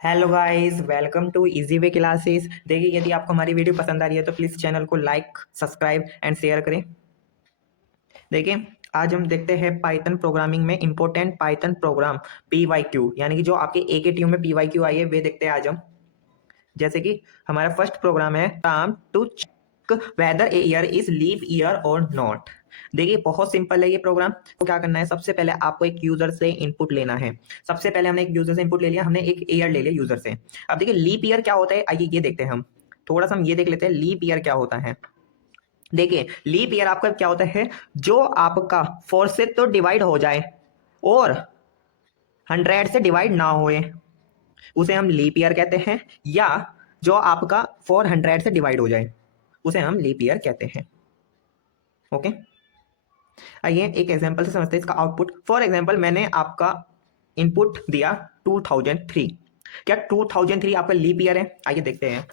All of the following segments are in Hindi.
Hello guys, welcome to easy way classes. देखिए, यदि आपको हमारी वीडियो पसंद आ रही है तो प्लीज़ चैनल को लाइक, सब्सक्राइब एंड शेयर करें। देखिए, आज हम देखते हैं पाइथन प्रोग्रामिंग में important Python program P Y Q, यानी कि जो आपके ए के टी में पी वाई क्यू आई है वे देखते हैं आज हम। जैसे कि हमारा फर्स्ट प्रोग्राम है time to check whether a year is leap year और नॉट। देखिए, बहुत सिंपल है ये प्रोग्राम। तो क्या करना है, सबसे पहले आपको एक यूजर से इनपुट लेना है। सबसे पहले हमने एक यूजर से इनपुट ले लिया, हमने एक ईयर ले लिया यूजर से। अब देखिए, लीप ईयर क्या होता है, आइए ये देखते हैं हम। थोड़ा सा हम ये देख लेते हैं लीप ईयर क्या होता है। देखिए, लीप ईयर आपका क्या होता है, जो आपका 4 से तो डिवाइड हो जाए और 100 से डिवाइड ना होए, उसे हम लीप ईयर कहते हैं। या जो आपका 400 से डिवाइड हो जाए, उसे हम लीप ईयर कहते हैं। ओके, आइए एक एग्जांपल से समझते हैं इसका आउटपुट। फॉर एग्जांपल, मैंने आपका इनपुट दिया 2003। क्या 2003 आपका लीप ईयर है? आइए देखते हैं।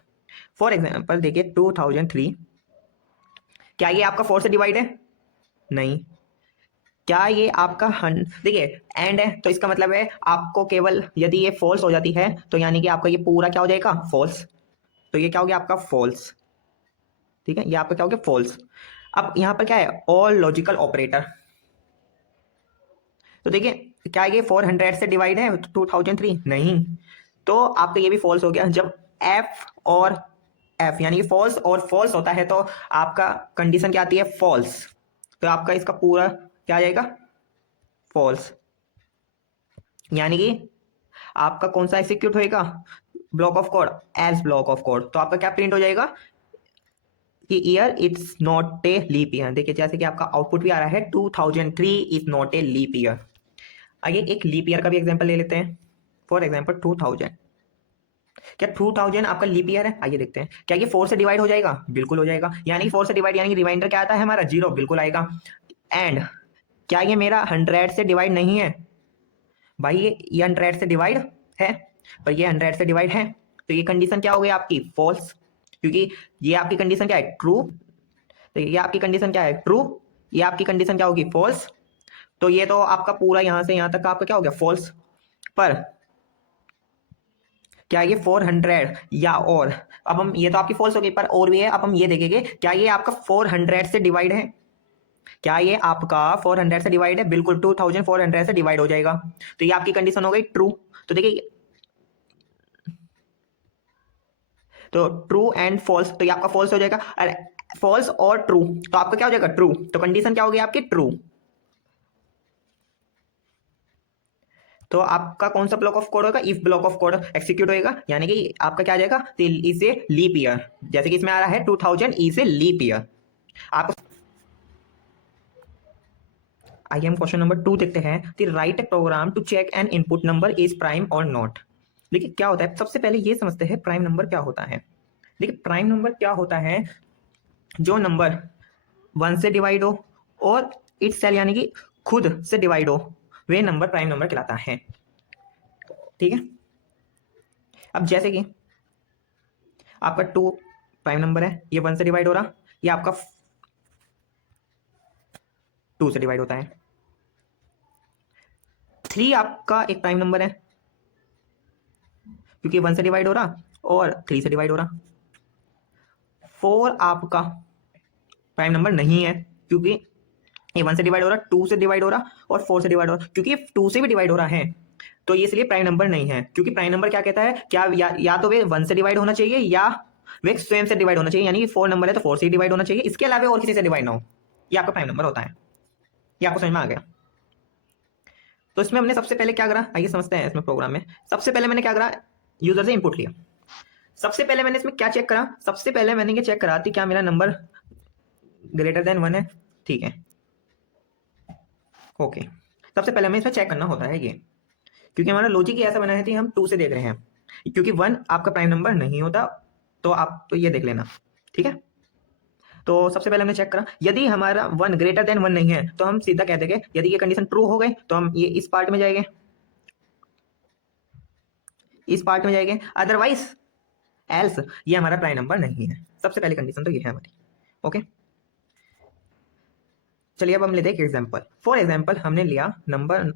फॉर एग्जांपल देखिए 2003, क्या ये आपका 4 से डिवाइड है? नहीं। क्या ये आपका देखिए, एंड है तो इसका मतलब है आपको केवल यदि ये फॉल्स हो जाती है तो यानी कि आपका ये पूरा क्या हो जाएगा, फॉल्स। तो ये क्या हो गया आपका फॉल्स। ठीक है, ये आपका क्या हो गया फॉल्स। अब यहाँ पर क्या है, ऑल लॉजिकल ऑपरेटर। तो देखिए, क्या ये 400 से डिवाइड है 2003? नहीं। तो आपका ये भी फॉल्स हो गया। जब एफ और एफ यानी कि फॉल्स और फॉल्स होता है तो आपका कंडीशन क्या आती है, फॉल्स। तो आपका इसका पूरा क्या आ जाएगा, फॉल्स। यानी कि आपका कौन सा एग्जीक्यूट होएगा, block of code, as block of code. तो आपका क्या प्रिंट हो जाएगा कि year it's not a leap year. देखिए, जैसे कि आपका आउटपुट भी आ रहा है 2003 is not a leap year. आइए एक लीप ईयर का भी एग्जांपल ले लेते हैं। फॉर एग्जांपल 2000, क्या 2000 आपका लीप ईयर है? आइए देखते हैं। क्या ये 4 से डिवाइड हो जाएगा? बिल्कुल हो जाएगा। यानी कि 4 से डिवाइड यानी कि रिमाइंडर क्या आता है हमारा, 0, बिल्कुल आएगा। एंड क्या ये मेरा 100 से डिवाइड नहीं है? भाई ये 100 से डिवाइड है, पर ये 100 से डिवाइड है, तो ये कंडीशन क्या हो गई आपकी, फॉल्स। क्योंकि ये आपकी कंडीशन क्या है, ट्रू। तो ये आपकी कंडीशन क्या है, ट्रू। ये आपकी कंडीशन क्या होगी, फॉल्स। तो ये तो आपका पूरा यहां से यहां तक का आपका क्या हो गया, फॉल्स। पर क्या ये 400 या और, अब हम ये तो आपकी फॉल्स हो गई, पर और भी है। अब हम ये देखेंगे, क्या ये आपका 400 से डिवाइड है? क्या ये आपका 400 से डिवाइड है? बिल्कुल, 2400 से डिवाइड हो जाएगा। तो ये आपकी कंडीशन हो गई ट्रू। तो देखिए, तो ट्रू एंड फॉल्स, तो ये आपका फॉल्स हो जाएगा। अरे, फॉल्स और ट्रू, तो आपका क्या हो जाएगा, ट्रू। तो कंडीशन क्या होगी आपकी, ट्रू। तो आपका कौन सा ब्लॉक ऑफ कोड होगा, if block of code execute होएगा, यानी कि आपका क्या आ जाएगा, इज ए लीप ईयर। जैसे कि इसमें आ रहा है 2000 इज ए लीप ईयर। आप आइए हम क्वेश्चन नंबर 2 देखते हैं। The right program to check an input number is prime और नॉट। देखिए क्या होता है, सबसे पहले ये समझते हैं प्राइम नंबर क्या होता है। देखिए, प्राइम नंबर क्या होता है, जो नंबर 1 से डिवाइड हो और इट सेल यानी कि खुद से डिवाइड हो, वे नंबर प्राइम नंबर कहलाता है। ठीक है, अब जैसे कि आपका 2 प्राइम नंबर है, ये 1 से डिवाइड हो रहा, ये आपका 2 से डिवाइड होता है। 3 आपका एक प्राइम नंबर है, क्योंकि 1 से डिवाइड हो रहा और 3 से डिवाइड हो रहा। 4 आपका प्राइम नंबर नहीं है, क्योंकि ये 1 से डिवाइड हो रहा, 2 से डिवाइड हो रहा और 4 से डिवाइड हो रहा। क्योंकि 2 से भी डिवाइड हो रहा है, तो ये इसलिए प्राइम नंबर नहीं है। क्योंकि प्राइम नंबर क्या कहता है, क्या या तो वे 1 से डिवाइड होना चाहिए या वे स्वयं से डिवाइड होना चाहिए। यानी कि 4 नंबर है तो 4 से डिवाइड होना चाहिए, इसके अलावा और किसी से डिवाइड ना हो। ये आपका प्राइम नंबर होता है। ये आपको समझ में आ गया? तो इसमें हमने सबसे पहले क्या करा, आइए समझते हैं। इसमें प्रोग्राम में सबसे पहले मैंने क्या करा, यूजर से इनपुट लिया। सबसे पहले मैंने इसमें क्या चेक करा, सबसे पहले मैंने ये चेक करा थी क्या मेरा नंबर ग्रेटर देन 1 है। ठीक है, ओके। सबसे पहले हमें इसमें चेक करना होता है ये, क्योंकि हमारा लॉजिक ही ऐसा बना है कि हम 2 से देख रहे हैं, क्योंकि 1 आपका प्राइम नंबर नहीं होता। तो आप तो ये देख लेना। ठीक है, तो सबसे पहले हमने चेक करा, यदि हमारा 1 ग्रेटर देन 1 नहीं है तो हम सीधा कह देंगे, यदि ये कंडीशन ट्रू हो गई तो हम ये इस पार्ट में जाएंगे, इस पार्ट में जाएंगे। अदरवाइज एल्स ये हमारा प्राइम नंबर नहीं है। सबसे पहली कंडीशन तो ये है हमारी। ओके, चलिए अब हम लेते हैं एक एग्जांपल। फॉर एग्जांपल हमने लिया नंबर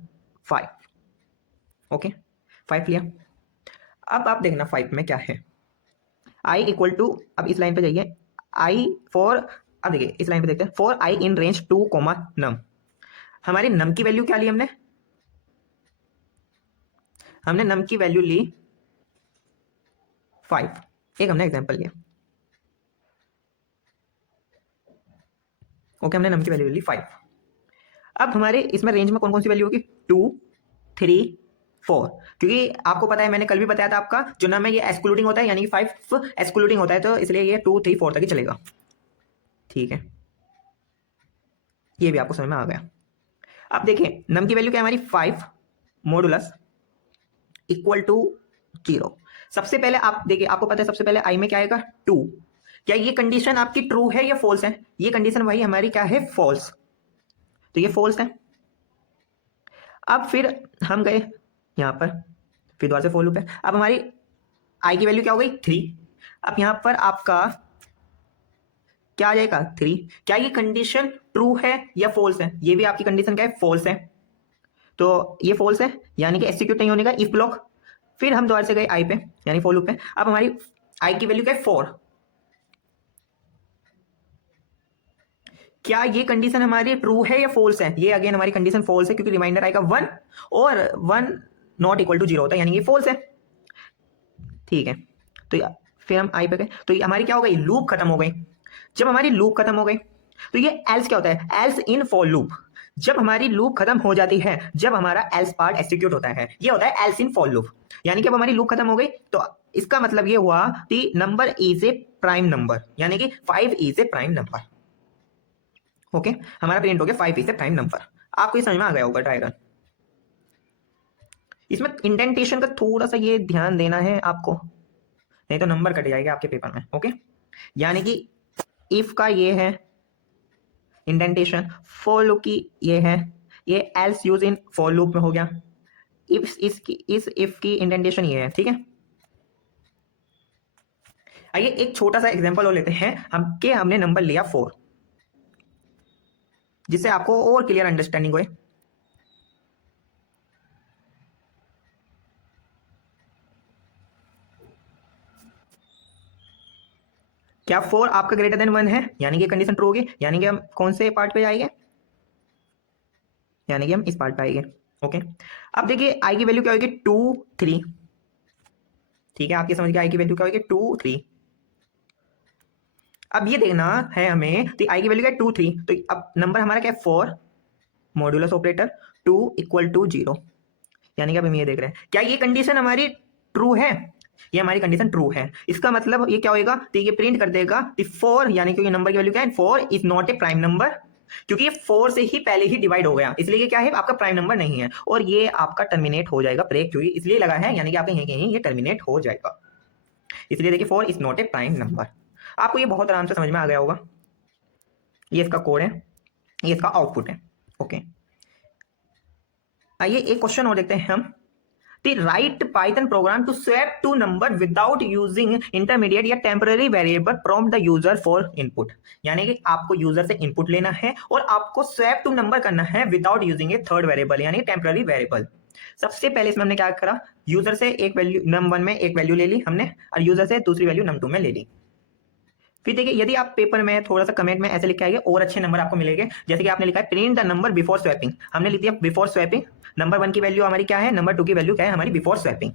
5। ओके, 5 लिया। अब आप देखना 5 में क्या है, आई इक्वल टू, अब इस लाइन पे जाइए, आई फॉर, अब देखिए इस लाइन पे देखते हैं, for I in range 2 comma num. हमारी नम की वैल्यू क्या ली हमने, हमने नम की वैल्यू ली 5, एक हमने एग्जांपल लिया। ओके, हमने नम की वैल्यू ली 5। अब हमारे इसमें रेंज में कौन कौन सी वैल्यू होगी, 2, 3, 4, क्योंकि आपको पता है मैंने कल भी बताया था आपका जो नम है ये एक्सक्लूडिंग होता है, यानी कि 5 एक्सक्लूडिंग होता है, तो इसलिए ये 2, 3, 4 तक ही चलेगा। ठीक है, ये भी आपको समझ में आ गया। अब देखिए नम की वैल्यू क्या है हमारी, 5 मॉडुलस इक्वल टू 0। सबसे पहले आप देखिए, आपको पता है सबसे पहले आई में क्या आएगा, 2। क्या ये कंडीशन आपकी ट्रू है या फॉल्स है, ये कंडीशन भाई हमारी क्या है, फॉल्स, तो ये फॉल्स है। अब फिर हम गए यहाँ पर, फिर दोबारा से फॉर लूप है। अब हमारी आई की वैल्यू क्या हो गई, 3। अब यहाँ पर आपका क्या आ जाएगा, 3। क्या ये कंडीशन ट्रू है या फॉल्स है, ये भी आपकी कंडीशन क्या है, फॉल्स है, तो ये फॉल्स है, यानी कि एग्जीक्यूट नहीं होने का इफ ब्लॉक। फिर हम दोबारा से गए आई पे, यानी फॉर लूप पे। अब हमारी आई की वैल्यू क्या है, 4। क्या ये कंडीशन हमारी ट्रू है या फॉल्स है, ये अगेन हमारी कंडीशन फॉल्स है, क्योंकि रिमाइंडर आएगा 1 और 1 नॉट इक्वल टू 0 होता है, यानी ये फॉल्स है। ठीक है, तो फिर हम आई पे गए, तो ये हमारी क्या हो गई, लूप खत्म हो गई। जब हमारी लूप खत्म हो गई तो ये एल्स क्या होता है, एल्स इन फॉर लूप। जब हमारी लूप खत्म हो जाती है, जब हमारा एल्स पार्ट एग्जीक्यूट होता है, ये होता है एल्स इन फॉर लूप। यानी कि अब हमारी लूप खत्म हो गई तो इसका मतलब ये हुआ कि number is a prime number, यानी कि 5 is a prime number. Okay, हमारा प्रिंट हो गया 5 इज ए प्राइम नंबर। आपको ये समझ में आ गया होगा डायग्राम। इसमें इंडेंटेशन का थोड़ा सा ये ध्यान देना है आपको, नहीं तो नंबर कट जाएगा आपके पेपर में। ओके, यानी कि इफ का ये है इंडेंटेशन, फॉर लूप की ये है, ये else use in for loop में हो गया, इस इफ की इंडेंटेशन ये है। ठीक है, आइए एक छोटा सा एग्जांपल और लेते हैं हम, के हमने नंबर लिया 4, जिससे आपको और क्लियर अंडरस्टैंडिंग होए। क्या 4 आपका ग्रेटर देन 1 है, यानी कि कंडीशन ट्रू होगी, यानी कि हम कौन से पार्ट पे आएंगे, यानी कि हम इस पार्ट पे आएंगे। ओके, अब देखिए आई की वैल्यू क्या होगी, 2, 3। ठीक है, आपकी समझ के आई की वैल्यू क्या होगी, 2, 3। अब ये देखना है हमें, तो आई की वैल्यू क्या है, 2, 3, तो अब नंबर हमारा क्या है, 4 मॉड्यूलस ऑपरेटर 2 इक्वल टू 0, यानी कि अब हम ये देख रहे हैं क्या ये कंडीशन हमारी ट्रू है, ये हमारी कंडीशन ट्रू है। इसका मतलब ये क्या होगा, तो ये प्रिंट कर देगा 4, यानी कि नंबर की वैल्यू क्या है, 4 is not A prime number, क्योंकि ये 4 से ही पहले ही डिवाइड हो गया, इसलिए ये क्या है, आपका प्राइम नंबर नहीं है, और ये आपका टर्मिनेट हो जाएगा, ब्रेक क्योंकि इसलिए लगा है, यानी कि आपका यहीं कहीं ये टर्मिनेट हो जाएगा, इसलिए देखिए 4 is not A prime number. आपको ये बहुत आराम से समझ में आ गया होगा। ये इसका कोड है, ये इसका आउटपुट है। ओके, आइए एक क्वेश्चन और देखते हैं हम, the write Python program to swap two number without using intermediate या temporary variable prompt the user for input। यानी कि आपको यूजर से इनपुट लेना है और आपको swap टू नंबर करना है विदाउट यूजिंग ए थर्ड वेरिएबल, यानी टेम्पररी वेरिएबल। सबसे पहले इसमें हमने क्या करा, यूजर से एक वैल्यू num1 में एक वैल्यू ले ली हमने, और यूजर से दूसरी वैल्यू num2 में ले ली। फिर देखिए यदि आप पेपर में थोड़ा सा कमेंट में ऐसे लिख के आएंगे और अच्छे नंबर आपको मिलेंगे, जैसे कि आपने लिखा है print the number before swapping, हमने लिख दिया बिफोर स्वैपिंग, नंबर 1 की वैल्यू हमारी क्या है, नंबर 2 की वैल्यू क्या है हमारी बिफोर स्वैपिंग।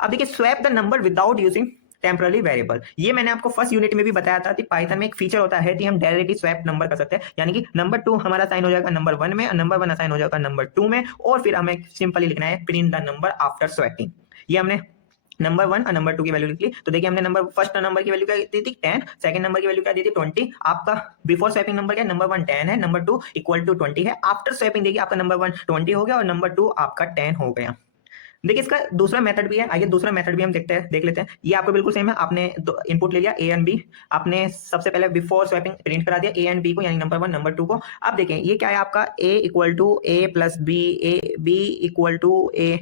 अब देखिए swap the number without using temporary variable, ये मैंने आपको फर्स्ट यूनिट में भी बताया था कि पाइथन में एक फीचर होता है कि हम डायरेक्टली स्वैप नंबर कर सकते हैं, यानी कि नंबर 2 हमारा असाइन हो जाएगा नंबर 1 में और नंबर 1 असाइन हो जाएगा नंबर 2 में, और फिर हमें सिंपली लिखना है print the number after swapping. ये हमने नंबर 1 और नंबर 2 की वैल्यू लिख ली। तो देखिए हमने नंबर फर्स्ट नंबर की वैल्यू क्या दी थी, 10, सेकंड नंबर की वैल्यू क्या दी थी, 20। आपका बिफोर स्वैपिंग नंबर क्या है, नंबर 1 10 है, नंबर 2 इक्वल टू 20 है। आफ्टर स्वैपिंग देखिए आपका नंबर 1 20 हो गया और नंबर 2 आपका 10 हो गया। देखिए इसका दूसरा मेथड भी है, आइए दूसरा मेथड भी हम देख लेते हैं। ये आपको बिल्कुल सेम है, आपने इनपुट ले लिया ए एंड बी, आपने सबसे पहले बिफोर स्वैपिंग प्रिंट करा दिया ए एंड बी को, यानी नंबर 1 नंबर 2 को। अब देखें ये क्या है आपका, A equal to A plus B, A B equal to A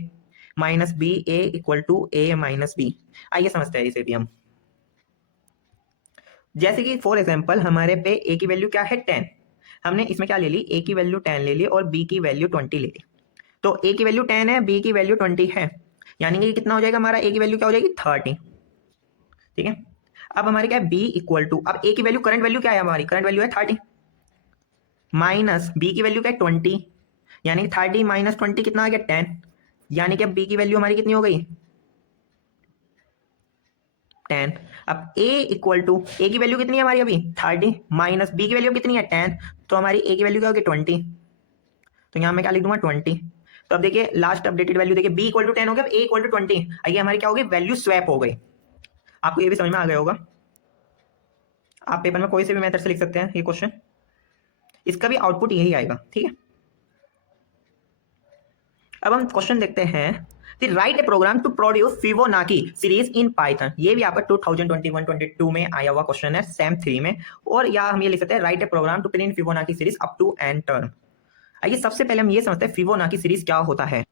minus B, A equal to A minus B. आइए समझते हैं इसे भी हम, जैसे कि फॉर एग्जांपल हमारे पे ए की वैल्यू क्या है 10, हमने इसमें क्या ले ली, ए की वैल्यू 10 ले ली और बी की वैल्यू 20 ले ली। तो ए की वैल्यू 10 है, बी की वैल्यू 20 है। यानी कि कितना हो जाएगा हमारा, ए की वैल्यू क्या हो जाएगी 30, ठीक है। अब हमारे क्या है बी इक्वल टू, अब ए की वैल्यू करंट वैल्यू क्या है हमारी, करंट वैल्यू है 30 माइनस बी की वैल्यू क्या है 20, यानी कि 30 माइनस 20 कितना आ गया 10, यानी कि अब बी की वैल्यू हमारी कितनी हो गई 10। अब ए इक्वल टू, ए की वैल्यू कितनी है हमारी अभी 30 माइनस बी की वैल्यू कितनी है 10, तो हमारी ए की वैल्यू क्या होगी 20, तो यहाँ मैं क्या लिख दूंगा 20। तो अब देखिए लास्ट अपडेटेड वैल्यू देखिए बी इक्वल टू 10 हो गया, ए इक्वल टू 20, आइए हमारी क्या होगी वैल्यू स्वैप हो गई। आपको ये भी समझ में आ गया होगा, आप पेपर में कोई से भी मेथड से लिख सकते हैं ये क्वेश्चन, इसका भी आउटपुट यही आएगा, ठीक है। अब हम क्वेश्चन देखते हैं, write a program to produce Fibonacci series in Python. ये भी आपका 2021-22 में आया हुआ क्वेश्चन है सेम 3 में, और या हम ये लिख सकते हैं write a program to print Fibonacci series up to N term. आइए सबसे पहले हम ये समझते हैं फिबोनाची सीरीज क्या होता है।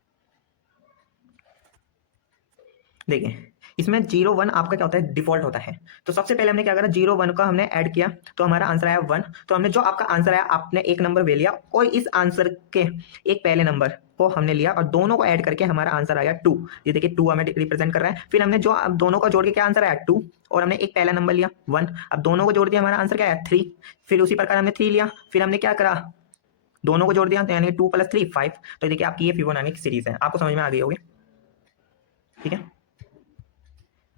देखिए इसमें 0 1 आपका क्या होता है डिफॉल्ट होता है, तो सबसे पहले हमने क्या करा 0 1 का हमने ऐड किया तो हमारा आंसर आया 1, तो हमने जो आपका आंसर आया आपने एक नंबर ले लिया और इस आंसर के एक पहले नंबर को हमने लिया और दोनों को ऐड करके हमारा आंसर आ गया 2। ये देखिए 2 हमें रिप्रेजेंट कर रहा है। फिर हमने जो अब दोनों को जोड़ के क्या आंसर आया 2, और हमने एक पहला नंबर लिया 1, अब दोनों को जोड़ दिया हमारा आंसर क्या आया 3। फिर उसी प्रकार हमने 3 लिया, फिर हमने क्या करा दोनों को जोड़ दिया, तो यानी 2 + 3 5। तो देखिए आपकी ये फिबोनाची सीरीज है, आपको समझ में आ गई होगी, ठीक है।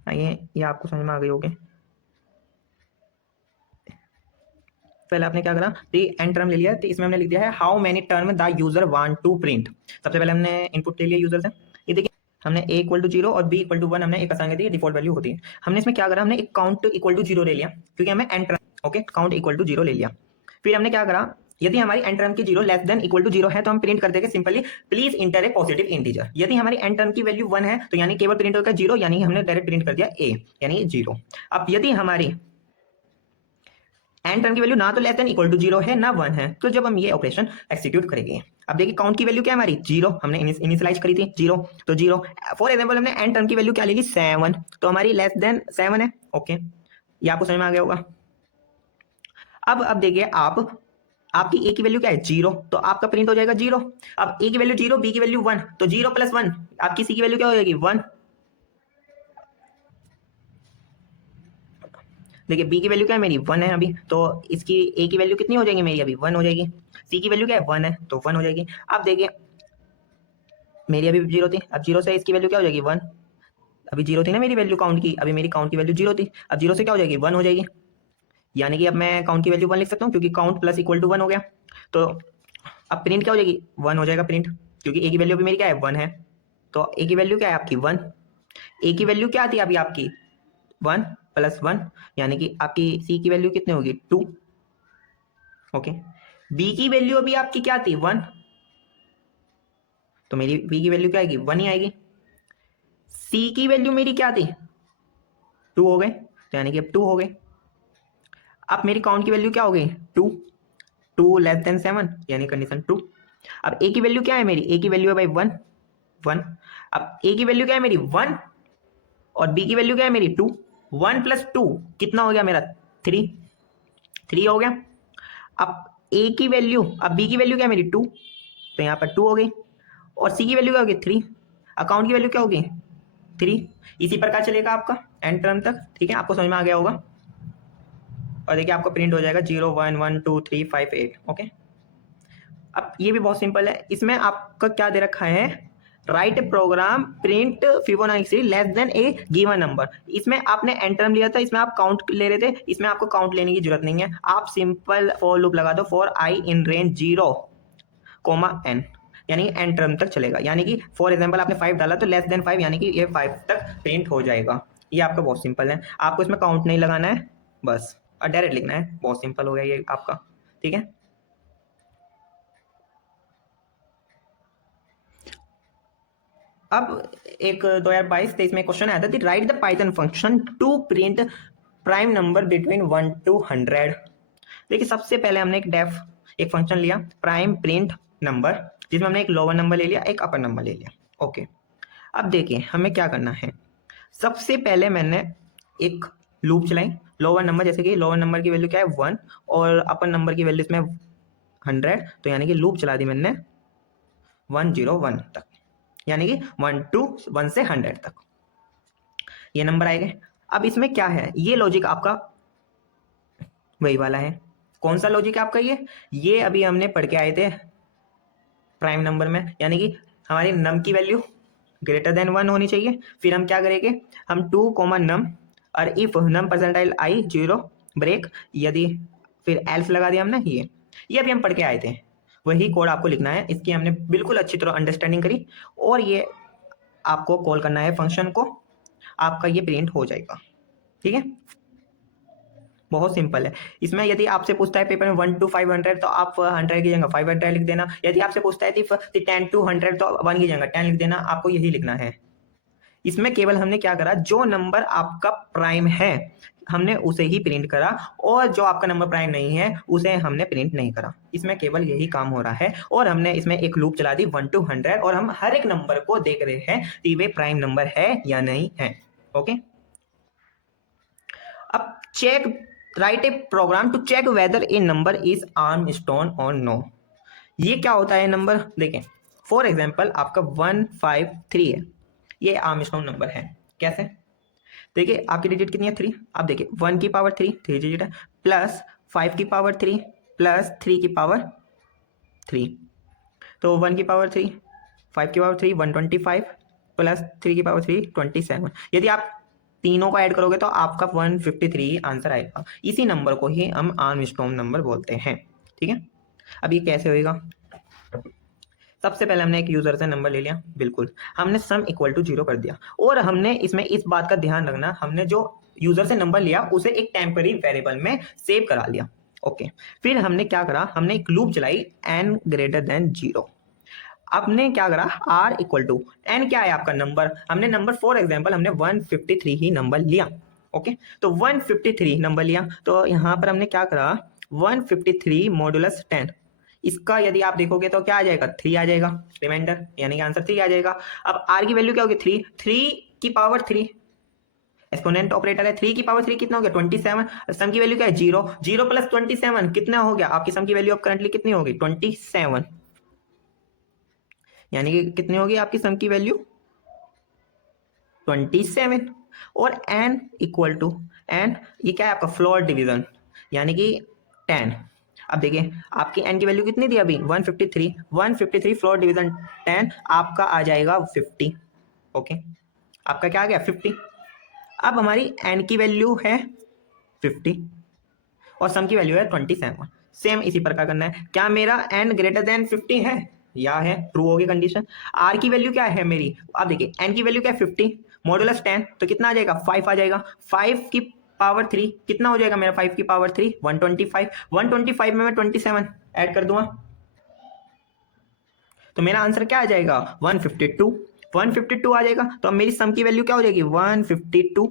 ये आपको समझ में आ गई होगी। पहले आपने क्या करा तो एन टर्म ले लिया, तो इसमें हमने लिख दिया है how many term the user want to print. सबसे पहले हमने इनपुट ले लिया यूजर से, ये देखिए हमने a इक्वल टू 0 और b इक्वल टू 1 हमने एक असाइन कर दी, डिफॉल्ट वैल्यू होती है। हमने इसमें क्या करा हमने एक काउंट इक्वल टू 0 ले लिया क्योंकि हमें N term okay count equal to 0 ले लिया। फिर हमने क्या करा यदि हमारी एन टर्म की 0 लेस देन इक्वल टू 0 है तो हम प्रिंट कर देंगे simply please inter A positive integer. यदि हमारी एन टर्म की वैल्यू 1 है तो यानी केवल प्रिंट होगा 0, यानी हमने डायरेक्ट प्रिंट कर दिया a यानी 0। अब यदि हमारी एन टर्म की वैल्यू ना तो लेस देन इक्वल टू 0 है ना 1 है, तो जब हम ये ऑपरेशन एक्सिक्यूट करेंगे, अब देखिए काउंट की वैल्यू क्या है हमारी 0, हमने इनिशियलाइज करी थी 0, तो 0। फॉर एग्जांपल हमने एन टर्म की वैल्यू क्या ले ली 7, तो हमारी लेस देन 7 है, ओके ये आपको समझ में आ गया होगा। अब देखिए आप आपकी ए की वैल्यू क्या है 0, तो आपका प्रिंट हो जाएगा 0। अब ए की वैल्यू 0 बी की वैल्यू 1, तो 0 + 1 आपकी सी की वैल्यू क्या हो जाएगी 1। देखिए बी की वैल्यू क्या है मेरी 1 है अभी, तो इसकी ए की वैल्यू कितनी हो जाएगी मेरी अभी 1 हो जाएगी। सी की वैल्यू क्या है 1 है तो 1 हो जाएगी। अब देखिए मेरी अभी 0 थी, अब 0 से इसकी वैल्यू क्या हो जाएगी 1, अभी 0 थी ना मेरी वैल्यू काउंट की, अभी मेरी काउंट की वैल्यू 0 थी, अब 0 से क्या हो जाएगी 1 हो जाएगी, यानी कि अब मैं काउंट की वैल्यू 1 लिख सकता हूँ क्योंकि काउंट प्लस इक्वल टू 1 हो गया। तो अब प्रिंट क्या हो जाएगी 1 हो जाएगा प्रिंट, क्योंकि ए की वैल्यू अभी मेरी क्या है 1 है, तो ए की वैल्यू क्या है आपकी 1, ए की वैल्यू क्या थी अभी आपकी 1 + 1, यानी कि आपकी सी की वैल्यू कितनी होगी 2, ओके। बी की वैल्यू अभी आपकी क्या थी 1, तो मेरी बी की वैल्यू क्या आएगी 1 ही आएगी। सी की वैल्यू मेरी क्या थी 2 हो गए, तो यानी कि अब 2 हो गए। अब मेरी काउंट की वैल्यू क्या हो गई 2, 2 लेस देन 7 यानी कंडीशन ट्रू। अब ए की वैल्यू क्या है मेरी, ए की वैल्यू है भाई 1 1। अब ए की वैल्यू क्या है मेरी 1 और बी की वैल्यू क्या है मेरी 2, 1 + 2 कितना हो गया मेरा 3, 3 हो गया। अब ए की वैल्यू, अब बी की वैल्यू क्या है मेरी 2, तो यहाँ पर 2 हो गई, और सी की वैल्यू क्या होगी 3, अकाउंट की वैल्यू क्या होगी 3। इसी प्रकार चलेगा आपका एंड टर्म तक, ठीक है आपको समझ में आ गया होगा। और देखिए आपको प्रिंट हो जाएगा 0 1 1 2 3 5 8, ओके। अब ये भी बहुत सिंपल है, इसमें आपका क्या दे रखा है write program print Fibonacci less than a given number. इसमें आपने एन टर्म लिया था, इसमें आप काउंट ले रहे थे, इसमें आपको काउंट लेने की जरूरत नहीं है, आप सिंपल फॉर लूप लगा दो for I in range 0, n, यानी एन टर्म तक चलेगा। यानी कि फॉर एग्जांपल आपने 5 डाला तो लेस देन 5 यानी कि ये 5 तक प्रिंट हो जाएगा। ये आपका बहुत सिंपल है, आपको इसमें काउंट नहीं लगाना है बस, और डायरेक्ट लिखना है, बहुत सिंपल हो गया ये आपका, ठीक है। अब एक 2022-23 में क्वेश्चन आया था write the Python function to print prime number between 1 to 100। देखिए सबसे पहले हमने एक फंक्शन लिया प्राइम प्रिंट नंबर, जिसमें हमने एक लोअर नंबर ले लिया एक अपर नंबर ले लिया, ओके। अब देखिए हमें क्या करना है, सबसे पहले मैंने एक लूप चलाई लोअर नंबर, जैसे कि लोअर नंबर की वैल्यू क्या है 1 और अपर नंबर की वैल्यू इसमें 100, तो यानी कि लूप चला दी मैंने 101 तक, यानी कि 1 से 100 तक ये नंबर आएंगे। अब इसमें क्या है, ये लॉजिक आपका वही वाला है। कौन सा लॉजिक है आपका ये अभी हमने पढ़ के आए थे प्राइम नंबर में, यानी कि हमारी नम की वैल्यू ग्रेटर देन 1 होनी चाहिए। फिर हम क्या करेंगे, हम 2 कॉमा नम और if num percentile I 0 break, यदि फिर एल्स लगा दिया हमने। ये अभी हम पढ़ के आए थे, वही कोड आपको लिखना है। इसकी हमने बिल्कुल अच्छी तरह अंडरस्टैंडिंग करी और ये आपको कॉल करना है फंक्शन को, आपका ये प्रिंट हो जाएगा। ठीक है, बहुत सिंपल है। इसमें यदि आपसे पूछता है पेपर में 1 to 500 तो आप 100 की जगह 500 लिख देना। यदि आपसे पूछता है 10 to 100 तो 1 की जगह 10 लिख देना। आपको यही लिखना है। इसमें केवल हमने क्या करा, जो नंबर आपका प्राइम है हमने उसे ही प्रिंट करा और जो आपका नंबर प्राइम नहीं है उसे हमने प्रिंट नहीं करा। इसमें केवल यही काम हो रहा है। और हमने इसमें एक लूप चला दी 1 to 100 और हम हर एक नंबर को देख रहे हैं कि वे प्राइम नंबर है या नहीं है। ओके, अब check, write a program to check whether a number is Armstrong और नो। ये क्या होता है नंबर, देखें फॉर एग्जांपल आपका 153 है, ये आर्मस्ट्रॉन्ग नंबर है। कैसे, देखिए आपकी डिजिट कितनी है 3। आप देखिए 1 की पावर 3 डिजिट है, प्लस 5 की पावर 3 प्लस 3 की पावर 3, तो 1 की पावर 3 5 की पावर 3 125 प्लस 3 की पावर 3 27। यदि आप तीनों को ऐड करोगे तो आपका 153 आंसर आएगा। इसी नंबर को ही हम आर्मस्ट्रॉन्ग नंबर बोलते हैं। ठीक है, अब ये कैसे होएगा, सबसे पहले हमने एक यूजर से नंबर ले लिया, बिल्कुल हमने सम इक्वल टू 0 कर दिया। और हमने इसमें इस बात का ध्यान रखना, हमने जो यूजर से नंबर लिया उसे एक टेम्पररी वेरिएबल में सेव करा लिया। ओके, फिर हमने क्या करा, हमने एक लूप चलाई n ग्रेटर देन 0। आपने क्या करा, r इक्वल टू n क्या है आपका नंबर, हमने नंबर फॉर एग्जांपल हमने 153 ही नंबर लिया। ओके, तो 153 नंबर लिया, तो यहाँ पर हमने क्या करा 153 मॉडुलस 10, इसका यदि आप देखोगे तो क्या आ जाएगा 3 आ जाएगा रिमाइंडर, यानी कि आंसर 3 आ जाएगा। अब r की वैल्यू क्या होगी 3 की पावर 3, एक्सपोनेंट ऑपरेटर है, 3 की पावर 3 कितना हो गया 27। सम की वैल्यू क्या है 0, 0 प्लस 27 कितना हो गया, आपकी सम की वैल्यू अब करंटली कितनी होगी 27, यानी कि कितनी होगी आपकी सम की वैल्यू 27। और n इक्वल टू n, ये क्या है आपका फ्लोर डिवीजन, यानी कि 10। अब देखिए आपकी n की वैल्यू कितनी थी अभी 153 फ्लोर डिवीजन 10, आपका आ जाएगा 50। ओके, आपका क्या आ गया 50। अब हमारी n की वैल्यू है 50 और सम की वैल्यू है 27। सेम इसी प्रकार करना है। क्या मेरा n ग्रेटर देन 50 है, या है, ट्रू होगी कंडीशन। r की वैल्यू क्या है मेरी, अब देखिए n की वैल्यू क्या है 50 मॉडुलस 10, तो कितना आ जाएगा 5 आ जाएगा। 5 की पावर 3 कितना हो जाएगा मेरा 5 की पावर 3 125, 125 में मैं 27 ऐड कर दूंगा तो मेरा आंसर क्या आ जाएगा 152 आ जाएगा। तो अब मेरी सम की वैल्यू क्या हो जाएगी 152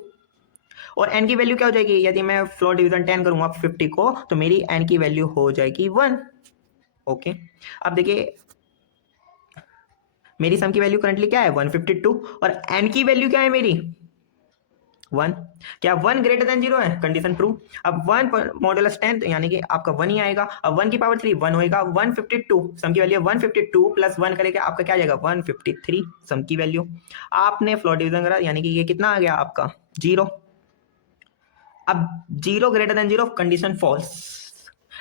और n की वैल्यू क्या हो जाएगी, यदि मैं फ्लोर डिवीजन 10 करूंगा 50 को तो मेरी n की वैल्यू हो जाएगी 1। ओके, अब देखिए मेरी सम की वैल्यू करंटली क्या है 152 और n की वैल्यू क्या है मेरी 1। क्या 1 ग्रेटर देन 0 है, कंडीशन ट्रू। अब 1 मॉडुलस 10 यानी कि आपका 1 ही आएगा। अब 1 की पावर 3 1 होएगा, 152 सम की वैल्यू 152 प्लस 1 करेंगे आपका क्या आ जाएगा 153 सम की वैल्यू। आपने फ्लोर डिवीजन करा यानी कि ये कितना आ गया आपका 0। अब 0 ग्रेटर देन 0 कंडीशन फॉल्स।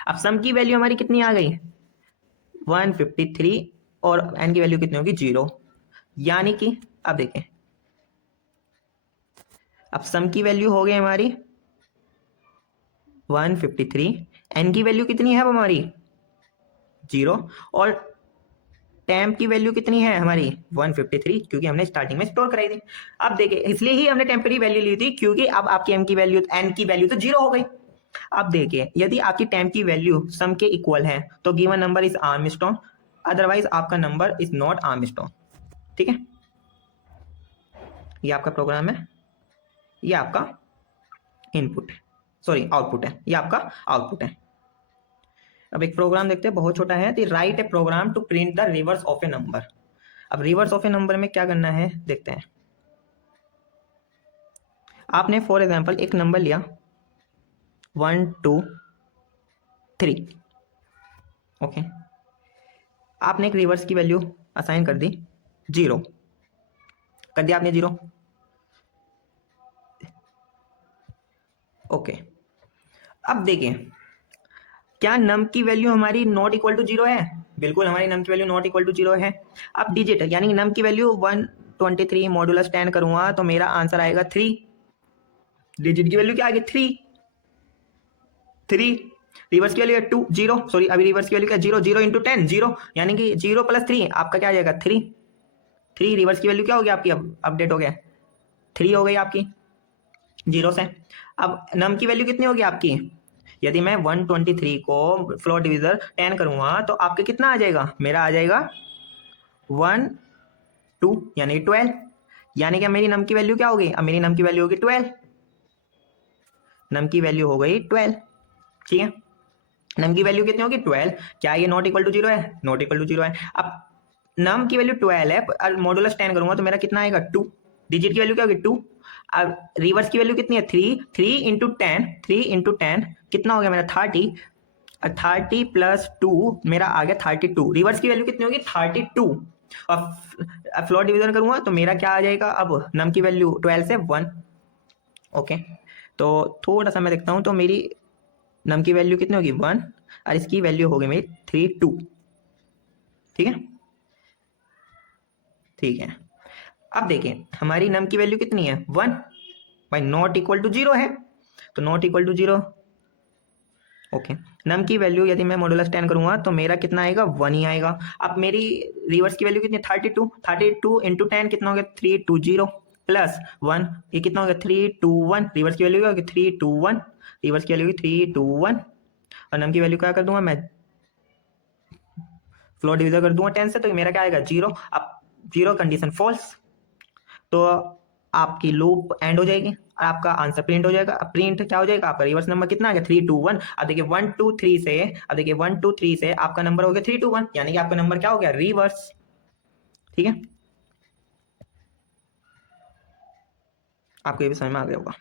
अब सम की वैल्यू हमारी कितनी आ गई 153 और n की वैल्यू कितनी होगी 0, यानी कि अब देखें अब सम की वैल्यू हो गई हमारी 153, n की वैल्यू कितनी है अब हमारी 0 और टेम्प की वैल्यू कितनी है हमारी 153 क्योंकि हमने स्टार्टिंग में स्टोर कराई थी। अब देखिए इसलिए ही हमने टेम्पररी वैल्यू ली थी क्योंकि अब आपकी m की वैल्यू n की वैल्यू तो 0 हो गई। अब देखिए यदि आपकी टेम्प की वैल्यू सम के इक्वल है तो given number is Armstrong, otherwise आपका नंबर इज नॉट आर्मस्ट्रॉन्ग। ठीक है, ये आपका प्रोग्राम है, ये आपका इनपुट है, सॉरी आउटपुट है, ये आपका आउटपुट है। अब एक प्रोग्राम देखते हैं, बहुत छोटा है। Write a program to print the reverse of a number. अब रिवर्स ऑफ ए नंबर में क्या करना है देखते हैं। आपने फॉर एग्जांपल एक नंबर लिया 1 2 3। ओके, आपने एक रिवर्स की वैल्यू असाइन कर दी 0। कर दिया आपने 0। ओके, अब देखिए क्या नम की वैल्यू हमारी नॉट इक्वल टू 0 है? बिल्कुल हमारी नम की वैल्यू नॉट इक्वल टू 0 है। अब डिजिट यानी नम की वैल्यू 123 मॉडुलस 10 करूंगा तो मेरा आंसर आएगा 3। डिजिट की वैल्यू क्या आ गई? 3। रिवर्स की वैल्यू है 2 0, सॉरी अभी रिवर्स की वैल्यू क्या? 0 0 इंटू 10 0, यानी कि 0 प्लस 3 आपका क्या आ जाएगा? 3। 3 रिवर्स की वैल्यू क्या हो गया आपकी? अब अपडेट हो गया 3 हो गई आपकी 0 से। अब नम की वैल्यू कितनी होगी आपकी? यदि मैं 123 को फ्लोर डिविजन 10 करूंगा तो आपके कितना आ जाएगा? मेरा आ जाएगा 1 2 यानी 12। यानी कि मेरी नम की वैल्यू क्या होगी? अब मेरी नम की वैल्यू होगी 12। नम की वैल्यू हो गई 12। ठीक है, नम की वैल्यू कितनी होगी? 12। क्या ये नॉट इक्वल टू 0 है? नॉट इक्वल टू 0 है। अब नम की वैल्यू 12 है और मॉडुलस 10 करूंगा तो मेरा कितना आएगा? 2। डिजिट की वैल्यू क्या होगी? 2। अब रिवर्स की वैल्यू कितनी है? 3। 3 इंटू 10, 3 इंटू 10 कितना हो गया मेरा? 30। 30 प्लस 2 मेरा आ गया 32। रिवर्स की वैल्यू कितनी होगी? 32। और फ्लोर डिवीजन करूंगा तो मेरा क्या आ जाएगा? अब नम की वैल्यू 12 से 1। ओके, तो थोड़ा सा मैं देखता हूं तो मेरी नम की वैल्यू कितनी होगी? 1 और इसकी वैल्यू होगी मेरी 32। ठीक है, ठीक है। अब देखिए हमारी नम की वैल्यू कितनी है? 1। भाई नॉट इक्वल टू 0 है तो नॉट इक्वल टू 0। ओके, नम की वैल्यू यदि मैं मॉडुलस 10 करूंगा तो मेरा कितना आएगा? 1 ही आएगा। अब मेरी रिवर्स की वैल्यू कितनी है? 32। 32 इंटू 10 कितना हो गया? 320 प्लस 1, ये कितना हो गया? 321। रिवर्स की वैल्यू क्या होगी? 321। रिवर्स की वैल्यू होगी 321 और नम की वैल्यू क्या कर दूंगा मैं? फ्लोर डिवीजन कर दूंगा 10 से तो मेरा क्या आएगा? 0। अब 0 कंडीशन फॉल्स तो आपकी लूप एंड हो जाएगी और आपका आंसर प्रिंट हो जाएगा। अब प्रिंट क्या हो जाएगा? आपका रिवर्स नंबर कितना आ गया? 321। अब देखिए 123 से, अब देखिए 123 से आपका नंबर हो गया 321, यानी कि आपका नंबर क्या हो गया? रिवर्स। ठीक है, आपको ये भी समझ में आ गया होगा।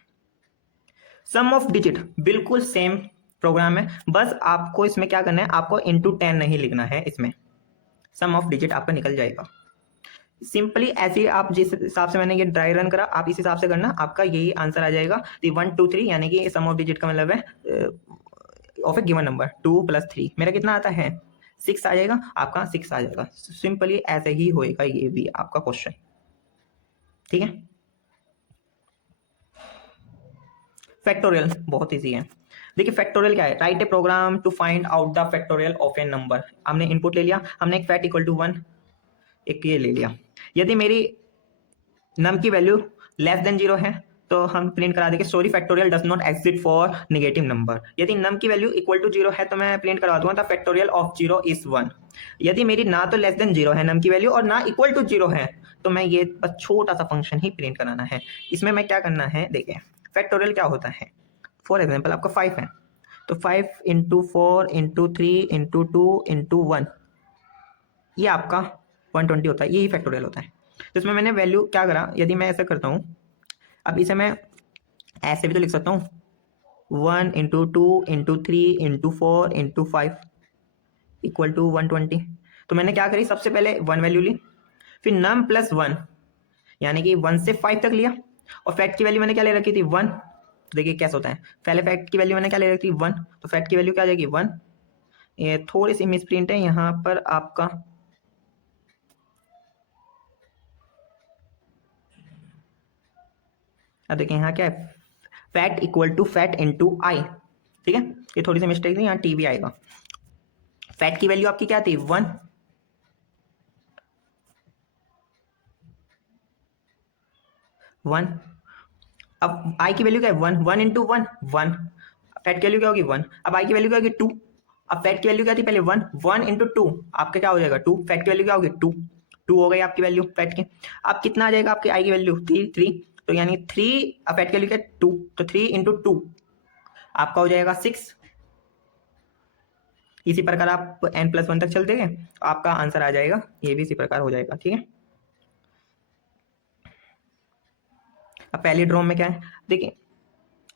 सम ऑफ डिजिट बिल्कुल सेम प्रोग्राम है, बस आपको इसमें क्या करना है? आपको इंटू 10 नहीं लिखना है, इसमें सम ऑफ डिजिट आपका निकल जाएगा। सिंपली ऐसे ही आप जिस हिसाब से मैंने ये ड्राई रन करा आप इस हिसाब से करना, आपका यही आंसर आ जाएगा। 1 2 3 यानी कि सम ऑफ डिजिट का मतलब है of A given number 2 plus 3 मेरा कितना आता है? 6 आ जाएगा, आपका 6 आ जाएगा। सिंपली ऐसे ही होएगा ये भी आपका क्वेश्चन। ठीक है, फैक्टोरियल बहुत इजी है। देखिए फैक्टोरियल क्या है? Write a program to find out the factorial of a number. हमने इनपुट ले लिया, हमने एक फैक्ट इक्वल टू 1 एक ये ले लिया। यदि मेरी नम की वैल्यू लेस देन 0 है तो हम प्रिंट करा देंगे sorry factorial does not exist for negative number. यदि नम की वैल्यू इक्वल टू 0 है तो मैं प्रिंट करवा दूंगा द फैक्टोरियल ऑफ 0 इज 1। यदि मेरी ना तो लेस देन 0 है नम की वैल्यू और ना इक्वल टू 0 है तो मैं ये बस छोटा सा फंक्शन ही प्रिंट कराना है। इसमें मैं क्या करना है? देखिए फैक्टोरियल क्या होता है? फॉर एग्जाम्पल आपका 5 है तो 5 इंटू 4 इंटू 3 इंटू 2 इंटू 1 ये आपका 120 होता है, यही फैक्टोरियल होता है। तो इसमें मैंने वैल्यू क्या करा? यदि मैं ऐसा करता हूँ, अब इसे मैं ऐसे भी तो लिख सकता हूँ 1 into 2 into 3 into 4 into 5 equal to 120। तो मैंने क्या करी? सबसे पहले 1 वैल्यू ली, फिर नम प्लस 1 यानी कि 1 से 5 तक लिया और फैक्ट की वैल्यू मैंने क्या ले रखी थी? 1। देखिए कैसे होता है, पहले फैक्ट की वैल्यू मैंने क्या ले रखी थी? 1, तो फैक्ट की वैल्यू क्या आ जाएगी? 1। ये थोड़ी सी मिस प्रिंट है यहाँ पर आपका, अब देखिए यहाँ क्या है? Fact equal to fact into I. ठीक है, ये थोड़ी सी मिस्टेक थी, यहाँ टी भी आएगा। फैक्ट की वैल्यू आपकी क्या थी? 1। 1। अब आई की वैल्यू क्या है? 1। 1 इंटू 1 1। फैक्ट की वैल्यू क्या होगी? 1। अब आई की वैल्यू क्या होगी? 2। अब फैक्ट की वैल्यू क्या थी पहले? 1। 1 इंटू 2 आपका क्या हो जाएगा? 2। फैक्ट की वैल्यू क्या होगी? 2। 2 हो गई आपकी वैल्यू फैक्ट की। अब कितना आ जाएगा आपकी आई की वैल्यू? 3। तो यानी 3, अब फैक्ट की वैल्यू क्या है? 2, तो 3 इंटू 2 आपका हो जाएगा 6। इसी प्रकार आप n+1 तक चलते गए तो आपका आंसर आ जाएगा, ये भी इसी प्रकार हो जाएगा। ठीक है, अब पहली ड्रॉ में क्या है? देखिए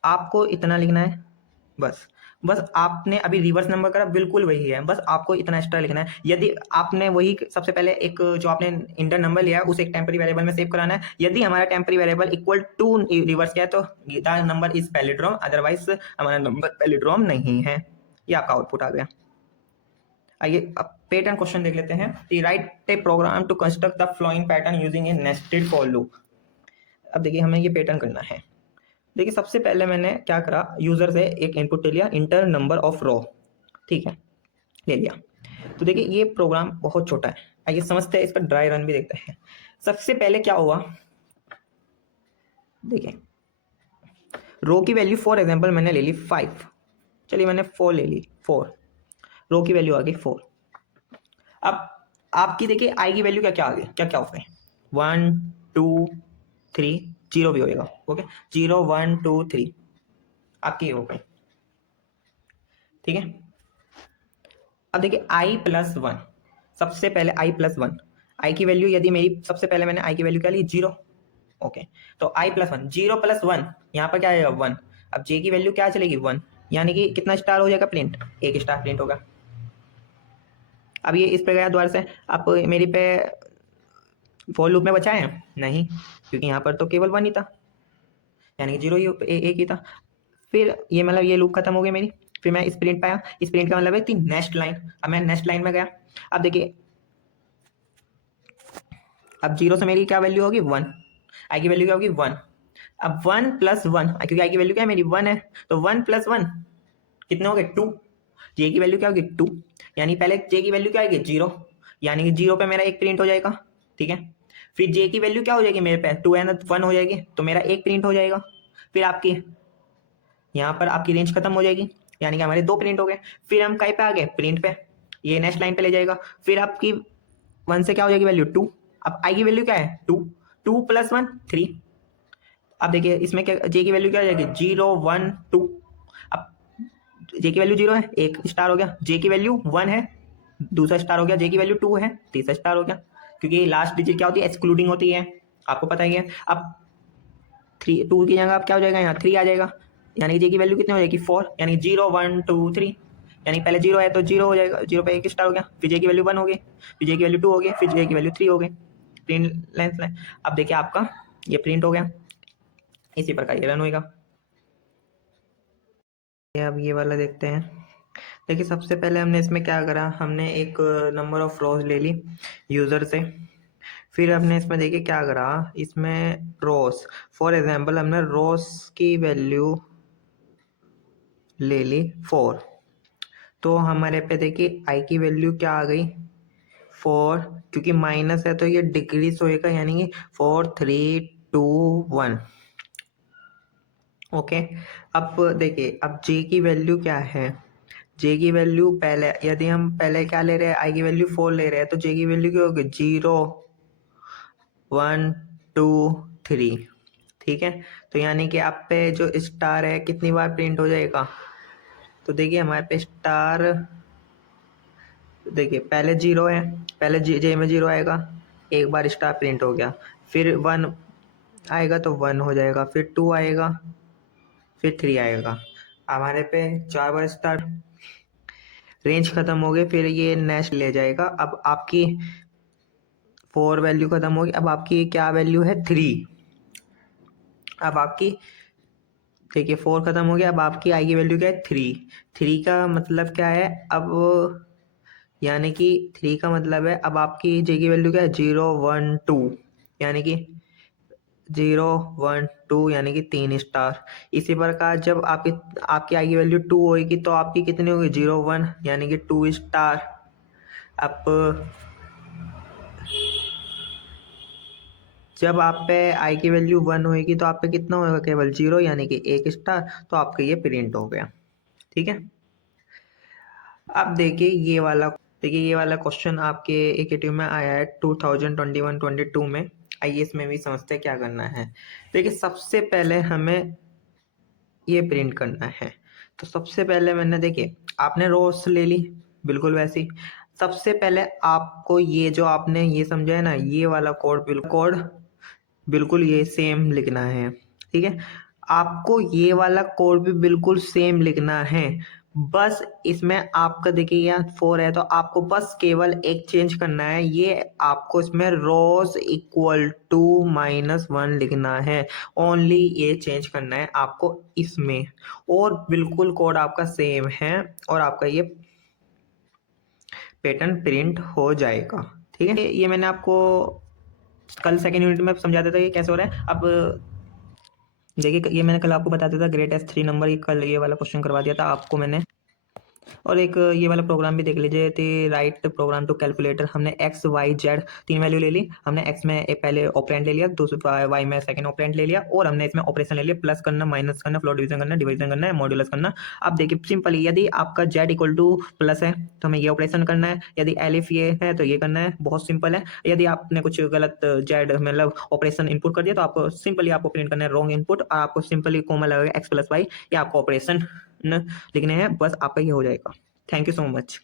आपको इतना लिखना है बस, बस आपने अभी रिवर्स नंबर करा, बिल्कुल वही है, बस आपको इतना एक्स्ट्रा लिखना है। यदि आपने वही सबसे पहले एक जो आपने इंटर नंबर लिया है उसे एक टेम्पररी वेरिएबल में सेव कराना है। यदि हमारा temporary variable equal to reverse किया है तो the number is palindrome, otherwise हमारा नंबर पैलिड्रोम नहीं है। ये आपका आउटपुट आ गया। आइए अब पैटर्न क्वेश्चन देख लेते हैं। Write a program to construct the following pattern using a nested for loop. अब देखिए हमें ये पैटर्न करना है। देखिए सबसे पहले मैंने क्या करा, यूजर से एक इनपुट ले लिया, इंटर नंबर ऑफ रो, ठीक है, ले लिया। तो देखिए ये प्रोग्राम बहुत छोटा है, आइए समझते हैं, इस पर ड्राई रन भी देखते हैं। सबसे पहले क्या हुआ, देखिए रो की वैल्यू फॉर एग्जांपल मैंने ले ली 5, चलिए मैंने 4 ले ली, 4 रो की वैल्यू आ गई 4। अब आपकी देखिए आई की वैल्यू क्या क्या आ गई, क्या क्या हो गए, 1 2 3, 0 भी होएगा, ओके, 0 1 2 3 आपकी हो गई, ठीक है। अब देखिए आई प्लस 1, सबसे पहले आई प्लस 1, आई की वैल्यू यदि मेरी सबसे पहले मैंने आई की वैल्यू क्या ली 0, ओके, तो आई प्लस 1, 0 प्लस 1 यहाँ पर क्या आएगा 1। अब जे की वैल्यू क्या चलेगी 1, यानी कि कितना स्टार हो जाएगा प्रिंट, एक स्टार प्रिंट होगा। अब ये इस पे गया द्वार से, आप मेरी पे फॉर लूप में बचाए हैं नहीं, क्योंकि यहाँ पर तो केवल 1 ही था, यानी कि 0 ही एक ही था। फिर ये मतलब ये लूप खत्म हो गई मेरी, फिर मैं इस प्रिंट पे आया, इस प्रिंट का मतलब है थी नेक्स्ट लाइन। अब मैं नेक्स्ट लाइन में गया, अब देखिए अब 0 से मेरी क्या वैल्यू होगी 1, आई की वैल्यू क्या होगी 1। अब 1 प्लस 1, क्योंकि आई की वैल्यू क्या है मेरी 1 है, तो 1 प्लस 1 कितने हो गए 2, जे की वैल्यू क्या होगी 2, यानी पहले जे की वैल्यू क्या आएगी 0, यानी कि 0 पे मेरा एक प्रिंट हो जाएगा, ठीक है। फिर जे की वैल्यू क्या हो जाएगी मेरे पे 2 है ना, 1 हो जाएगी, तो मेरा एक प्रिंट हो जाएगा। फिर आपकी यहाँ पर आपकी रेंज खत्म हो जाएगी, यानी कि हमारे 2 प्रिंट हो गए। फिर हम कहीं पे आ गए प्रिंट पे, ये नेक्स्ट लाइन पे ले जाएगा। फिर आपकी 1 से क्या हो जाएगी वैल्यू 2, अब आई की वैल्यू क्या है 2, 2 प्लस 1 3। अब देखिए इसमें क्या जे की वैल्यू क्या हो जाएगी 0 1 2। अब जे की वैल्यू 0 है, एक स्टार हो गया, जे की वैल्यू 1 है, दूसरा स्टार हो गया, जे की वैल्यू 2 है, तीसरा स्टार हो गया, क्योंकि लास्ट डिजिट क्या होती है एक्सक्लूडिंग होती है, आपको पता ही है। अब 3 2 की जगह अब क्या हो जाएगा यहाँ 3 आ जाएगा, यानी जे की वैल्यू कितनी हो जाएगी 4, यानी 0 1 2 3, यानी पहले 0 है तो 0 हो जाएगा, 0 पे एक स्टार हो गया, फिर जे की वैल्यू 1 हो गई, फिर जे की वैल्यू 2 हो गई, फिर जे की वैल्यू 3 हो गई, प्रिंट लेंथ लाइन। अब देखिए आपका ये प्रिंट हो गया, इसी प्रकार ये रन होएगा। अब ये वाला देखते हैं। देखिए सबसे पहले हमने इसमें क्या करा, हमने एक नंबर ऑफ रोज ले ली यूज़र से। फिर हमने इसमें देखिए क्या करा, इसमें रोज फॉर एग्जांपल हमने रोज की वैल्यू ले ली 4, तो हमारे पे देखिए आई की वैल्यू क्या आ गई 4, क्योंकि माइनस है तो ये डिक्रीज होएगा, यानी कि 4 3 2 1, ओके। अब देखिए अब जे की वैल्यू क्या है, जे की वैल्यू पहले यदि हम पहले क्या ले रहे हैं आई की वैल्यू 4 ले रहे हैं, तो जे की वैल्यू क्या होगी 0 1 2 3, ठीक है। तो यानी कि आप पे जो स्टार है कितनी बार प्रिंट हो जाएगा, तो देखिए हमारे पे स्टार देखिए पहले 0 है, पहले जे में 0 आएगा, एक बार स्टार प्रिंट हो गया, फिर 1 आएगा तो 1 हो जाएगा, फिर 2 आएगा, फिर 3 आएगा, हमारे पे 4 बार स्टार, रेंज खत्म हो गई, फिर ये नेक्स्ट ले जाएगा। अब आपकी 4 वैल्यू खत्म होगी, अब आपकी क्या वैल्यू है 3। अब आपकी देखिए 4 खत्म हो गया, अब आपकी आई की वैल्यू क्या है 3। 3 का मतलब क्या है, अब यानी कि 3 का मतलब है अब आपकी जे की वैल्यू क्या है 0 1 2, यानी कि 0 1 2, यानी कि 3 स्टार। इसी प्रकार जब आपकी आपकी आई की वैल्यू 2 होगी तो आपकी कितनी होगी 0 1, यानी कि 2 स्टार। अब जब आप पे आई की वैल्यू 1 होगी तो आप पे कितना होगा केवल 0, यानी कि एक स्टार, तो आपका ये प्रिंट हो गया, ठीक है। अब देखिए ये वाला क्वेश्चन आपके एकेटीव में आया है 2021-22 में। आइए इसमें भी समझते हैं क्या करना है। देखिए सबसे पहले हमें ये प्रिंट करना है, तो सबसे पहले मैंने देखिए आपने रोज ले ली बिल्कुल वैसी। सबसे पहले आपको ये जो आपने ये समझा है ना, ये वाला कोड बिल्कुल ये सेम लिखना है, ठीक है। आपको ये वाला कोड भी बिल्कुल सेम लिखना है, बस इसमें आपका देखिए यहाँ 4 है, तो आपको बस केवल एक चेंज करना है, ये आपको इसमें रोज इक्वल टू -1 लिखना है। ओनली ये चेंज करना है आपको इसमें, और बिल्कुल कोड आपका सेम है और आपका ये पैटर्न प्रिंट हो जाएगा। ठीक है, ये मैंने आपको कल सेकेंड यूनिट में समझा दिया था ये कैसे हो रहा है। अब देखिए, ये मैंने कल आपको बता दिया था ग्रेट एस 3 नंबर, कल ये वाला क्वेश्चन करवा दिया था आपको मैंने। और एक ये वाला प्रोग्राम भी देख लीजिए, थी राइट प्रोग्राम टू कैलकुलेटर। हमने एक्स वाई जेड 3 वैल्यू ले ली, हमने एक्स में एक पहले ऑपरेंड ले लिया, दूसरे वाई में सेकंड ऑपरेंड ले लिया, और हमने इसमें ऑपरेशन ले लिया, प्लस करना, माइनस करना, फ्लोट डिवीजन करना, डिवीजन करना है, मॉड्यूलस करना। अब देखिए सिंपल, यदि आपका जेड इक्वल टू प्लस है तो हमें ये ऑपरेशन करना है, यदि एलिफ ये है तो ये करना है, बहुत सिंपल है। यदि आपने कुछ गलत जेड मतलब ऑपरेशन इनपुट कर दिया तो आपको सिंपली आपको प्रिंट करना है रॉन्ग इनपुट, और आपको सिंपली कोमा लगेगा एक्स प्लस वाई, ये आपको ऑपरेशन लिखने हैं, बस आपका ये हो जाएगा। Thank you so much.